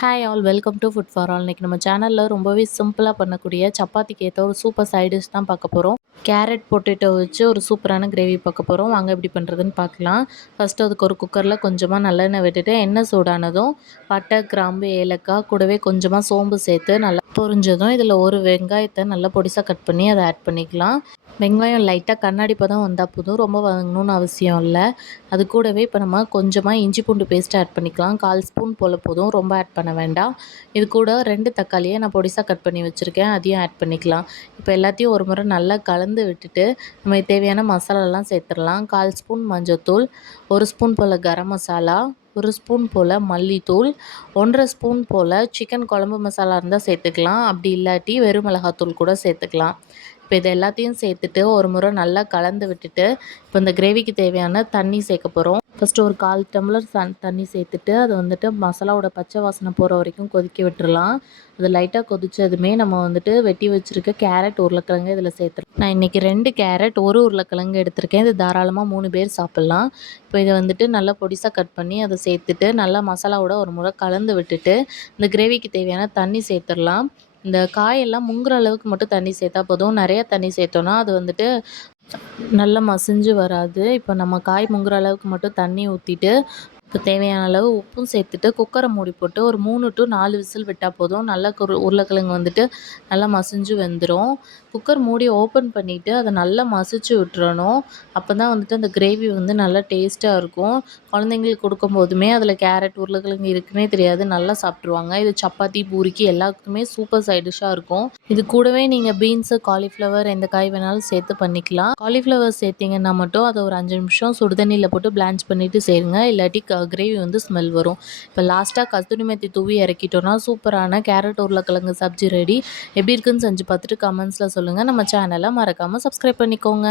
Hi all welcome to food for all. இன்றைக்கி நம்ம சேனலில் ரொம்பவே சிம்பிளாக பண்ணக்கூடிய சப்பாத்திக்கு ஏற்ற ஒரு சூப்பர் சைட் டிஷ் தான் பார்க்க போகிறோம். கேரட் பொட்டேட்டோ வச்சு ஒரு சூப்பரான கிரேவி பார்க்க போகிறோம். வாங்க எப்படி பண்ணுறதுன்னு பார்க்கலாம். ஃபஸ்ட்டு அதுக்கு ஒரு குக்கரில் கொஞ்சமாக நல்லெண்ணெய் விட்டுட்டு எண்ணெய் சூடானதும் பட்டை, கிராம்பு, ஏலக்காய் கூடவே கொஞ்சமாக சோம்பு சேர்த்து நல்லா பொரிஞ்சதும் இதில் ஒரு வெங்காயத்தை நல்லா பொடிசாக கட் பண்ணி அதை ஆட் பண்ணிக்கலாம். வெங்காயம் லைட்டாக கண்ணாடி பதம் வந்தால் போதும், ரொம்ப வதங்கணும்னு அவசியம் இல்லை. அது கூடவே இப்போ நம்ம கொஞ்சமாக இஞ்சி பூண்டு பேஸ்ட் ஆட் பண்ணிக்கலாம். 1/4 ஸ்பூன் போல் போதும், ரொம்ப ஆட் பண்ண வேண்டாம். இது கூட 2 தக்காளியை நான் பொடிசாக கட் பண்ணி வச்சுருக்கேன், அதையும் ஆட் பண்ணிக்கலாம். இப்போ எல்லாத்தையும் ஒரு முறை நல்லா கலந்து விட்டுட்டு நம்ம தேவையான மசாலாலாம் சேர்த்துடலாம். 1/4 ஸ்பூன் மஞ்சள்தூள், 1 ஸ்பூன் போல் கரம் மசாலா, 1 ஸ்பூன் போல் மல்லித்தூள், 1/2 ஸ்பூன் போல் சிக்கன் குழம்பு மசாலா இருந்தால் சேர்த்துக்கலாம். அப்படி இல்லாட்டி வெறும் மிளகாத்தூள் கூட சேர்த்துக்கலாம். இப்போ இது எல்லாத்தையும் சேர்த்துட்டு ஒரு முறை நல்லா கலந்து விட்டுட்டு இப்போ இந்த கிரேவிக்கு தேவையான தண்ணி சேர்க்க போகிறோம். ஃபஸ்ட்டு ஒரு 1/4 டம்ளர் தண்ணி சேர்த்துட்டு அதை வந்துட்டு மசாலாவோட பச்சை வாசனை போகிற வரைக்கும் கொதிக்க விட்டுறலாம். அது லைட்டாக கொதித்ததுமே நம்ம வந்துட்டு வெட்டி வச்சுருக்க கேரட், உருளைக்கிழங்கு இதில் சேர்த்துக்கலாம். நான் இன்றைக்கி 2 கேரட், 1 உருளைக்கிழங்கு எடுத்திருக்கேன். இது தாராளமாக 3 பேர் சாப்பிட்லாம். இப்போ இதை வந்துட்டு நல்லா பொடிசாக கட் பண்ணி அதை சேர்த்துட்டு நல்லா மசாலாவோட ஒரு முறை கலந்து விட்டுட்டு இந்த கிரேவிக்கு தேவையான தண்ணி சேர்த்துடலாம். இந்த காயெல்லாம் முங்குற அளவுக்கு மட்டும் தண்ணி சேர்த்தா போதும். நிறைய தண்ணி சேர்த்தோன்னா அது வந்துட்டு நல்லா மசிஞ்சு வராது. இப்போ நம்ம காய் முங்குற அளவுக்கு மட்டும் தண்ணி ஊற்றிட்டு இப்போ தேவையான அளவு உப்பும் சேர்த்துட்டு குக்கரை மூடி போட்டு ஒரு 3 to 4 விசில் விட்டால் போதும். நல்லா உருளைக்கிழங்கு வந்துட்டு நல்லா மசிஞ்சு வெந்துடும். குக்கர் மூடி ஓப்பன் பண்ணிவிட்டு அதை நல்லா மசிச்சு விட்டுறணும். அப்போ தான் வந்துட்டு அந்த கிரேவி வந்து நல்லா டேஸ்ட்டாக இருக்கும். குழந்தைங்களுக்கு கொடுக்கும்போதுமே அதில் கேரட், உருளைக்கிழங்கு இருக்குன்னே தெரியாது, நல்லா சாப்பிட்ருவாங்க. இது சப்பாத்தி, பூரிக்கு எல்லாத்துக்குமே சூப்பர் சைட் டிஷ்ஷாக இருக்கும். இது கூடவே நீங்கள் பீன்ஸு, காலிஃப்ளவர் எந்த காய் வேணாலும் சேர்த்து பண்ணிக்கலாம். காலிஃப்ளவர் சேர்த்திங்கன்னா மட்டும் அதை ஒரு 5 நிமிஷம் சுடுதண்ணியில் போட்டு பிளான்ச் பண்ணிவிட்டு சேருங்க, இல்லாட்டி கிரேவி வந்து ஸ்மெல் வரும். இப்போ லாஸ்ட்டாக கஸ்தூரி மேத்தி தூவி இறக்கிட்டோன்னா சூப்பரான கேரட் உருளைக்கிழங்கு சப்ஜி ரெடி. எப்படி இருக்குன்னு செஞ்சு பார்த்துட்டு கமெண்ட்ஸில் சொல்லுங்கள். நம்ம சேனலை மறக்காமல் சப்ஸ்கிரைப் பண்ணிக்கோங்க.